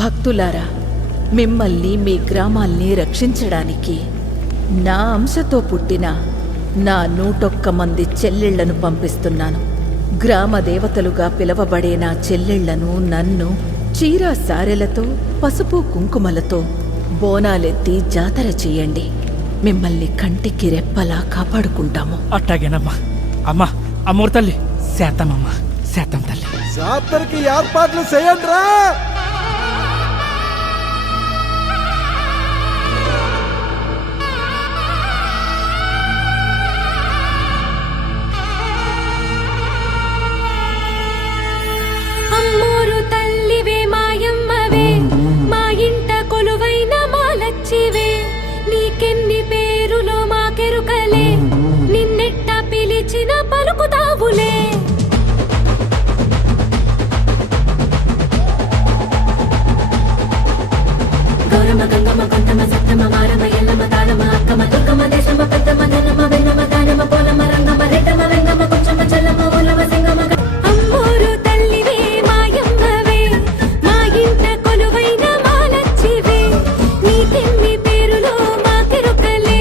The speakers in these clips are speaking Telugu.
భక్తులారా, మిమ్మల్ని మీ గ్రామాల్ని రక్షించడానికి నా అంశతో పుట్టిన నా 101 మంది చెల్లెళ్లను పంపిస్తున్నాను. గ్రామ దేవతలుగా పిలవబడే నా చెల్లెళ్లను నన్ను చీరా సారెలతో పసుపు కుంకుమలతో బోనాలెత్తి జాతర చెయ్యండి. మిమ్మల్ని కంటికి రెప్పలా కాపాడుకుంటాము. అట్టాగేనమ్మా. అమ్మా, అమ్మోరు తల్లి, శాతమమ్మా, శాతం తల్లి. జాతరకి ఏర్పాట్లు చేయండిరా. అమ్మోరు తల్లివే మాయమ్మవే, మా ఇంట కొలువైన మాలచ్చివే, నీకెన్ని పేరులో మాకెరుకలే, నిన్నెట్ట పిలిచిన పలుకుతావులే. గౌరమ్మ గంగమ్మ కొంతమ్మ సత్తమ్మ మారమ్మ ఎల్లమ్మ తాళమ్మ అక్కమ్మ దుర్గమ్మ దేశమ్మ పెద్దమ్మ ధనమ్మ వెన్నమ్మ దానమ్మ పోలమ్మ రంగమ్మ రెడ్డమ్మ వెంగమ్మ కొంచెమ్మ చెల్లమ్మ ఊలమ్మ సింగమ్మ. అమ్మోరు తల్లివే మాయమ్మవే, మా ఇంట కొలువైన మాలచ్చివే, నీకెన్ని పేరులో మాకెరుకలే,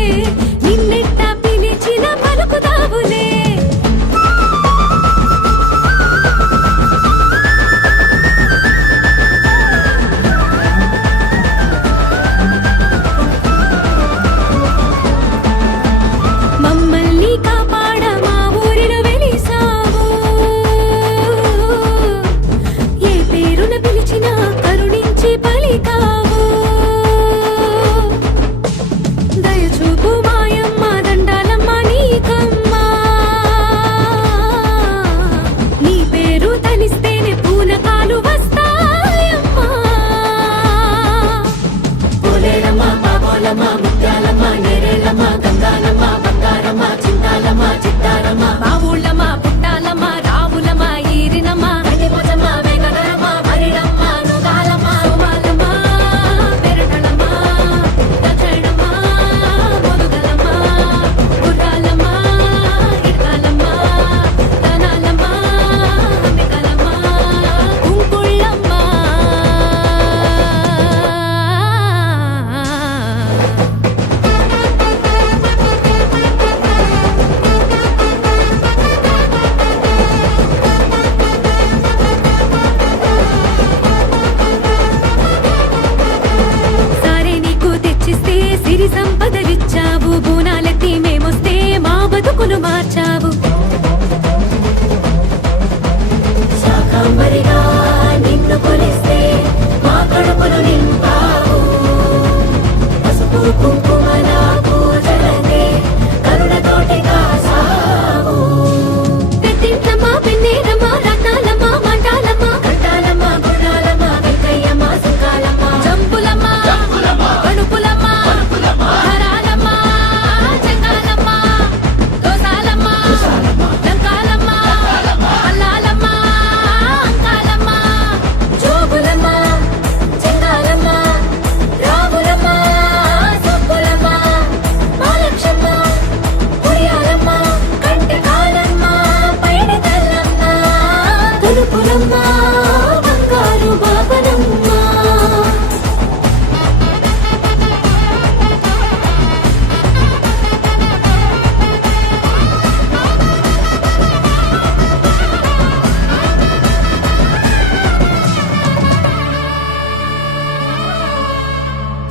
నిన్నెట్ట పిలిచిన పలుకుతావులే. మమ్మల్ని కాపాడ మా ఊరిలో వెలిసావు, ఏ పేరున పిలిచినా కరుణించి పలికావు. దయచూపు మాయమ్మ దండాలమ్మ నీకమ్మా, నీ పేరు తలిస్తేనే పూనకాలు వస్తాయమ్మా. పోలేరమ్మ పాపోలమ్మ ముత్యాలమ్మ నేరేలమ్మ గంగాలమ్మ బంగారమ్మ చింతాలమ్మ చిత్తారమ్మ మా ఊళ్ళమ్మ పుట్టాలమ్మ రావులమ్మ ఈరినమ్మ గండిపోచమ్మ వేగనరమ్మ మరిడమ్మ నుగాలమ్మ సోమాలమ్మ పెరటలమ్మ దక్షిణమ్మ మొదుగలమ్మ గుర్రాలమ్మ ఇడకాలమ్మ తనాలమ్మ అంబికలమ్మ కుంకుళ్ళమ్మ. సారే నీకు తెచ్చిస్తే సిరి సంపదలిచ్చావు, బోనాలెత్తి మేమొస్తే మా బతుకులు మార్చావు. శాకంబరిగా నిన్ను కొలిస్తే మా కడుపులు నింపావు, పసుపు కుంకుమల పూజలనే కరుణతోటి కాసావు. పెద్దింట్లమ్మ పెన్నేరమ్మ రత్నాలమ్మ మంటాలమ్మ కట్టాలమ్మ గుణాలమ్మ వెంకయ్యమ్మ సుంకాలమ్మ జంపులమ్మ కడుపులమ్మ హరాలమ్మ చెంగాలమ్మ దోసాలమ్మ లంకాలమ్మ అల్లాలమ్మ అంకాలమ్మ జోగులమ్మ చెంగాలమ్మ రావులమ్మ సబ్బులమ్మ మాలక్షమ్మ ఉయ్యాలమ్మ కంటకాలమ్మ పైడితల్లమ్మ తులుపులమ్మ బంగారు బాబనమ్మ.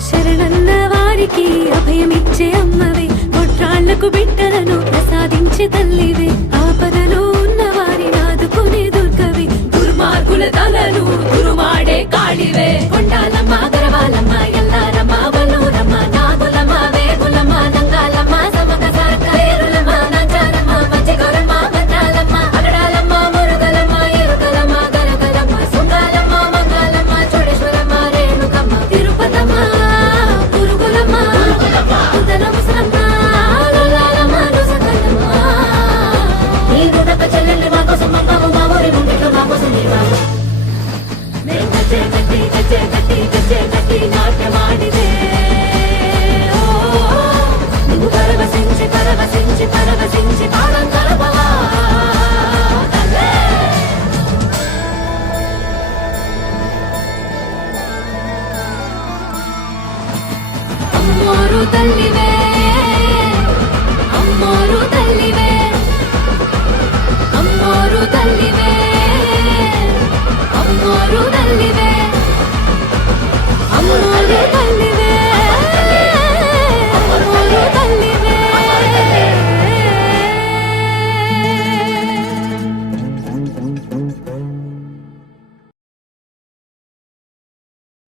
శరణన్న వారికి అభయమిచ్చే అమ్మవే, గొడ్రాళ్లకు బిడ్డలను ప్రసాదించే తల్లివే, ఆపదలో ఉన్న వారిని ఆదుకునే దుర్గవే, దుర్మార్గుల తలను దురుమాడే కాళివే. కొండాలమ్మ గరవాలమ్మ ఎల్లారమ్మ వల్లూరమ్మ నాగులమ్మ వేగులమ్మ నంగాలమ్మ సమక సరకరేరులమ్మ నంచాలమ్మ మధ్యగౌరమ్మ భద్రాలమ్మ అగడాలమ్మ మురుగలమ్మ ఎరుకలమ్మ గరగలమ్మ సుంగాలమ్మ మంగాలమ్మ చోడేశ్వరమ్మ రేణుకమ్మ తిరుపతమ్మ పురుగులమ్మ ఉదన ముసలమ్మ లల్లాలమ్మ లుసకలమ్మ. నీ గుణక చెల్లెల్ని మా కోసం పంపాము, మా ఊరి ముంగిట్లో మా కోసం నిర్వాహం. అమ్మోరు తల్లివే